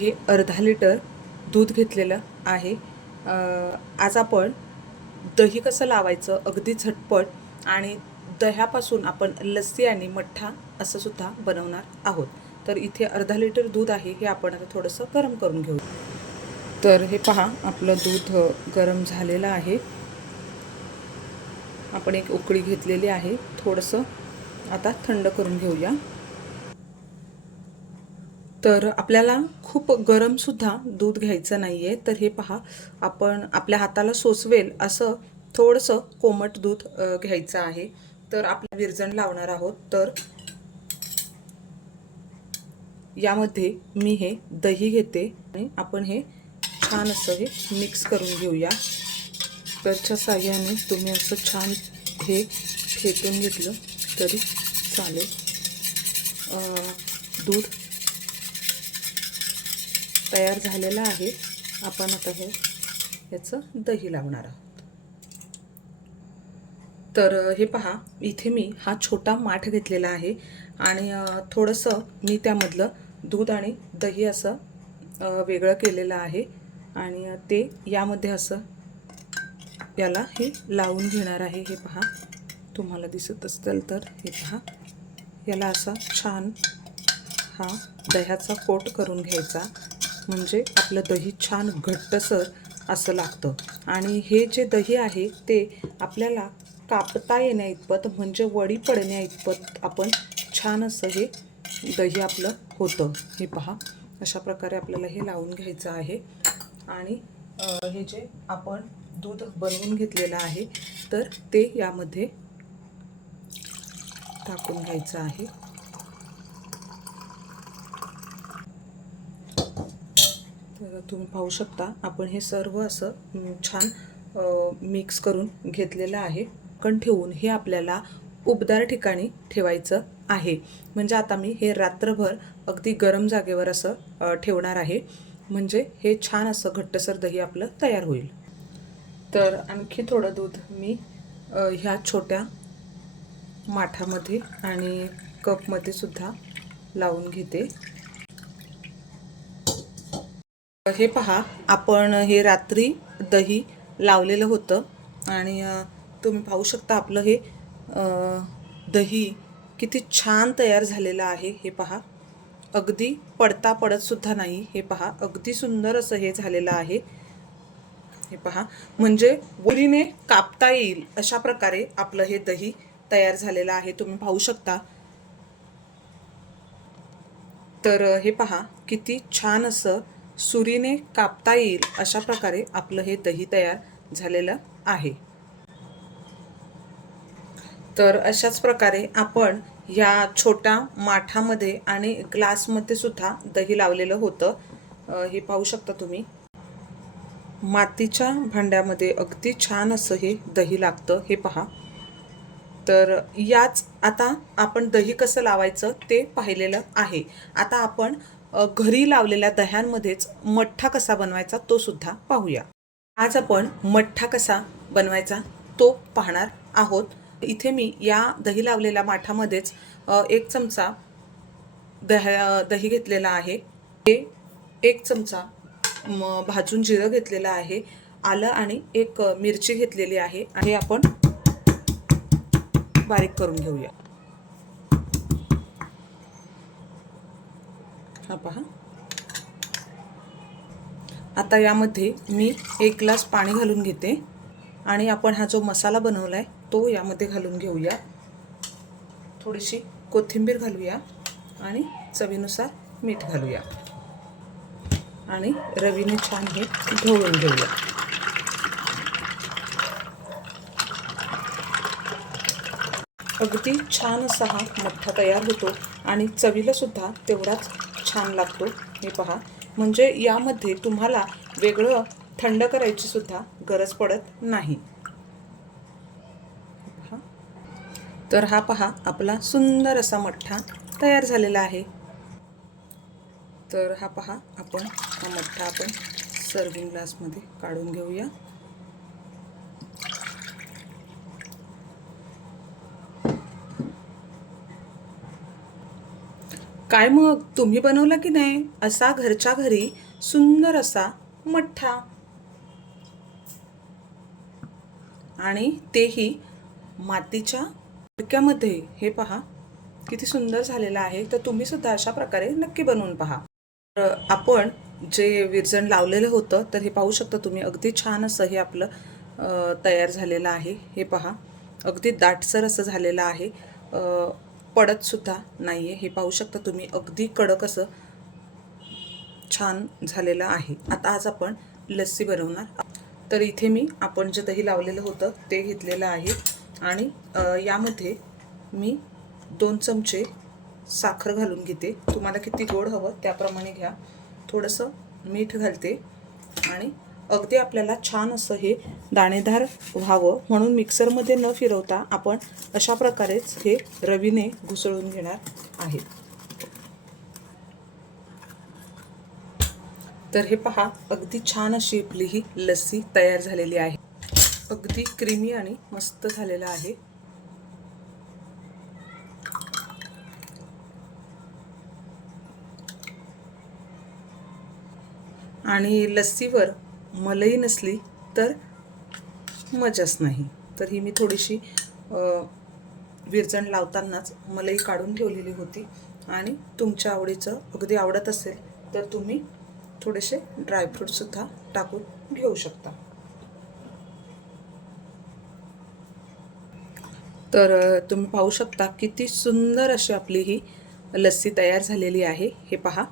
हे अर्धा लिटर दूध घेतलेलं आहे. आज आपण दही कसं लावायचं अगदी झटपट आणि दह्यापासून आपण लस्सी आणि मठ्ठा असं सुद्धा बनवणार आहोत. तर इथे अर्धा लिटर दूध आहे हे आपण आता थोडंसं गरम करून घेऊ. तर हे पहा आपलं दूध गरम झालेलं आहे. आपण एक उकळी घेतलेली आहे. थोडंसं आता थंड करून घेऊया. तर आपल्याला खूप गरमसुद्धा दूध घ्यायचं नाही आहे तर हे पहा आपण आपल्या हाताला सोसवेल असं थोडंसं कोमट दूध घ्यायचं आहे. तर आपलं विरजण लावणार आहोत. तर यामध्ये मी हे दही घेते आणि आपण हे छान असं हे मिक्स करून घेऊया. तरच्या साह्याने तुम्ही असं छान हे फेटून घेतलं तरी चालेल. दूध तयार झालेलं आहे. आपण आता हे याचं दही लावणार आहोत. तर हे पहा इथे मी हा छोटा माठ घेतलेला आहे आणि थोडंसं मी त्यामधलं दूध आणि दही असं वेगळं केलेलं आहे आणि ते यामध्ये असं याला हे लावून घेणार आहे. हे पहा तुम्हाला दिसत असेल तर हे पहा याला असा छान हा दह्याचा कोट करून घ्यायचा. म्हणजे आपलं दही छान घट्टसर असं लागतं. आणि हे जे दही आहे ते आपल्याला कापता येण्या इतपत म्हणजे वडी पडण्या इतपत आपण छान असं हे दही आपलं होतं. हे पहा अशा प्रकारे आपल्याला हे लावून घ्यायचं आहे. आणि हे जे आपण दूध बनवून घेतलेलं आहे तर ते यामध्ये टाकून घ्यायचं आहे. तुम्ही पाहू शकता. आपण हे सर्व असं छान मिक्स करून घेतलेलं आहे. कण ठेवून हे आपल्याला उबदार ठिकाणी ठेवायचं आहे. म्हणजे आता मी हे रात्रभर अगदी गरम जागेवर असं ठेवणार आहे. म्हणजे हे छान असं घट्टसर दही आपलं तयार होईल. तर आणखी थोडं दूध मी ह्या छोट्या माठामध्ये आणि कपमध्ये सुद्धा लावून घेते. हे पहा आपण हे रात्री दही लावलेलं होतं आणि तुम्ही पाहू शकता आपलं हे दही किती छान तयार झालेलं आहे हे पहा. अगदी पडता पडतसुद्धा नाही हे पहा. अगदी सुंदर असं हे झालेलं आहे. हे पहा. म्हणजे वरीने कापता येईल अशा प्रकारे आपलं हे दही तयार झालेलं आहे तुम्ही पाहू शकता. तर हे पहा किती छान असं सुरीने कापता येईल अशा प्रकारे आपलं हे दही तयार झालेलं आहे. तर अशाच प्रकारे आपण या छोट्या माठामध्ये आणि ग्लासमध्ये सुद्धा दही लावलेलं होतं. हे पाहू शकता तुम्ही. मातीच्या भांड्यामध्ये अगदी छान असं हे दही लागतं. हे पहा. तर याच आता आपण दही कसं लावायचं ते पाहिलेलं आहे. आता आपण घरी लावलेल्या दह्यांमध्येच मठ्ठा कसा बनवायचा तो सुद्धा पाहूया. आज आपण मठ्ठा कसा बनवायचा तो पाहणार आहोत. इथे मी या दही लावलेल्या माठामध्येच एक चमचा दह्या दही घेतलेला आहे. हे एक चमचा म भाजून जिरं घेतलेलं आहे. आलं आणि एक मिरची घेतलेली आहे. हे आपण बारीक करून घेऊया. हा पहा. आता यामध्ये मी एक ग्लास पाणी घालून घेते. आणि आपण हा जो मसाला बनवला आहे तो यामध्ये घालून घेऊया. थोडीशी कोथिंबीर घालूया आणि चवीनुसार मीठ घालूया. आणि रवीने छान हे ढवळून घेऊया. अगदी छान असा हा मठ्ठा तयार होतो आणि चवीला सुद्धा तेवढाच छान लागतो हे पहा. म्हणजे यामध्ये तुम्हाला वेगळं थंड करायची सुद्धा गरज पडत नाही. तर हा पहा आपला सुंदर असा मठ्ठा तयार झालेला आहे. तर हा पहा आपण हा मठ्ठा आपण सर्विंग ग्लासमध्ये काढून घेऊया. काय मग? तुम्ही बनवला की नाही? असा घरच्या घरी सुंदर असा मठ्ठा. आणि तेही मातीच्या मडक्यामध्ये हे पहा किती सुंदर झालेलं आहे. तर तुम्ही सुद्धा अशा प्रकारे नक्की बनवून पहा. तर आपण जे विरजण लावलेलं होतं तर हे पाहू शकता तुम्ही. अगदी छान असं हे आपलं तयार झालेलं आहे. हे पहा अगदी दाटसर असं झालेलं आहे. पडतसुद्धा नाही आहे हे पाहू शकता तुम्ही. अगदी कडक असं छान झालेलं आहे. आता आज आपण लस्सी बनवणार तर इथे मी आपण जे दही लावलेलं होतं ते घेतलेलं आहे. आणि यामध्ये मी दोन चमचे साखर घालून घेते. तुम्हाला किती गोड हवं त्याप्रमाणे घ्या. थोडंसं मीठ घालते. आणि अगदी आपल्याला छान असं हे दाणेदार व्हावं म्हणून मिक्सरमध्ये न फिरवता आपण अशा प्रकारेच हे रवीने घुसळून घेणार आहे. तर हे पहा अगदी छान अशी आपली ही लस्सी तयार झालेली आहे. अगदी क्रीमी आणि मस्त झालेलं आहे. आणि लस्सीवर मलई नसली तर मजाच नाही. तर ही मी थोडीशी विरजण लावतानाच मलई काढून ठेवलेली होती. आणि तुमच्या आवडीचं अगदी आवडत असेल तर तुम्ही थोडेसे ड्रायफ्रूटसुद्धा टाकून घेऊ शकता. तर तुम्ही पाहू शकता किती सुंदर अशी आपली ही लस्सी तयार झालेली आहे. हे पहा.